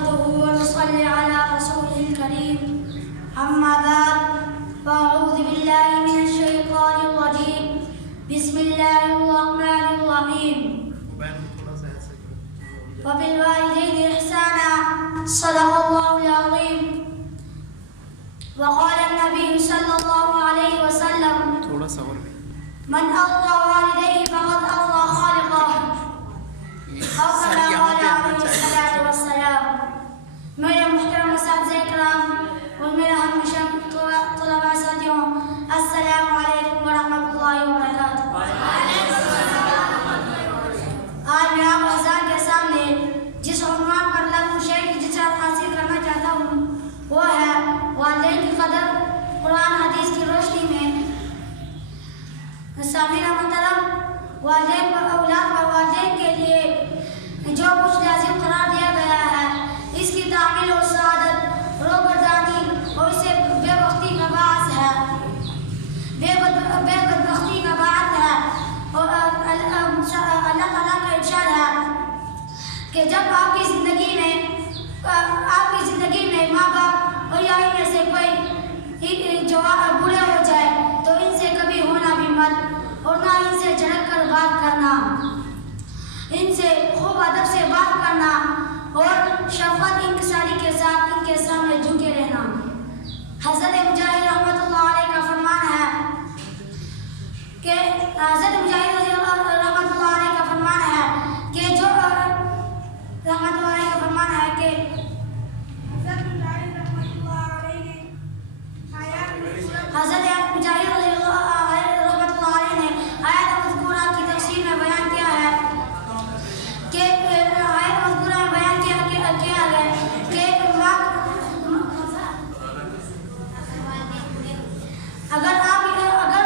نحمده ونصلي على رسوله الكريم أما بعد فأعوذ بالله من الشيطان الرجيم بسم الله الرحمن الرحيم وبالوالدين إحسانا صدق الله العظيم وقال النبي صلى الله عليه وسلم من أرضى والديه فقد أرضى خالقه أو كما قال عليه الصلاة والسلام. میرے محترم اساتذہ کرام اور میرا ہمیشہ طلباء ساتھیوں، السلام علیکم ورحمۃ اللہ وبرکاتہ. آج میں آپ حضرات کے سامنے جس عنوان پر لفظ شیخ کی جسارت حاصل کرنا چاہتا ہوں وہ ہے والدین کی قدر قرآن حدیث کی روشنی میں. سامعین محترم، والدین پر اولاد اور والدین کے لیے جو کچھ لازم قرار دیا گیا ہے، اس کی تعمیل اور سعادت روگردانی اور اسے بے بختی کا باعث ہے، بے بدبختی کا باعث ہے. اور اللہ تعالیٰ کا ارشاد ہے کہ جب آپ کی زندگی میں ماں باپ اور یا ان میں سے کوئی بوڑھے ہو جائے تو ان سے کبھی ہونا بھی مت، اور نہ ان سے جھڑک کر بات کرنا، ان سے خوب ادب سے بات کرنا اور شفقت انکساری کے ساتھ ان کے سامنے جھکے رہنا. حضرت مجاہد رحمۃ اللہ علیہ کا فرمان ہے کہ حضرت مجاہد رحمۃ اللہ علیہ کا فرمان ہے کہ حضرت مجاہد رحمۃ اللہ علیہ نے آیت مذکورہ کی تفسیر میں بیان کیا ہے کہ آیت مذکورہ میں بیان کیا ہے کہ اگر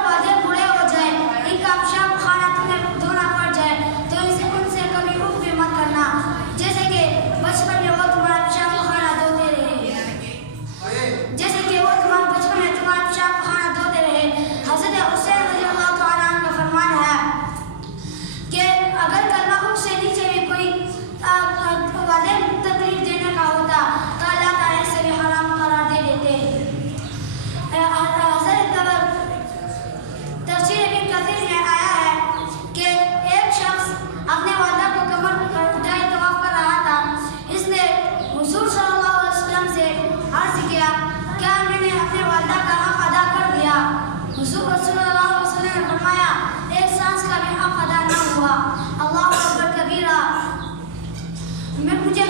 والدین بوڑھے ہو جائے، ان کا پیشاب خانہ تمہیں دھونا پڑ جائے تو ان سے کبھی اف بھی مت کرنا، جیسے کہ بچپن میں وہ تمہارا پیشاب خانہ دھوتے رہے. حضرت حسین رضی اللہ تعالیٰ عنہ کا فرمان ہے کہ اگر کلمہ اف سے نیچے بھی کوئی والدین تکلیف دینے کا ہوتا تو اللہ تعالیٰ سے بھی حرام قرار دے دیتے. تفسیر ابن کثیر میں آیا ہے کہ ایک شخص اپنے والدہ کو کمر پر اٹھائے طواف کر رہا تھا. اس نے حضور صلی اللہ علیہ وسلم سے عرض کیا، کیا میں نے اپنے والدہ کا حق ادا کر دیا؟ حضور صلی اللہ علیہ وسلم نے فرمایا، ایک سانس کا بھی حق ادا نہ ہوا. اللہ اکبر کبیرہ. مجھے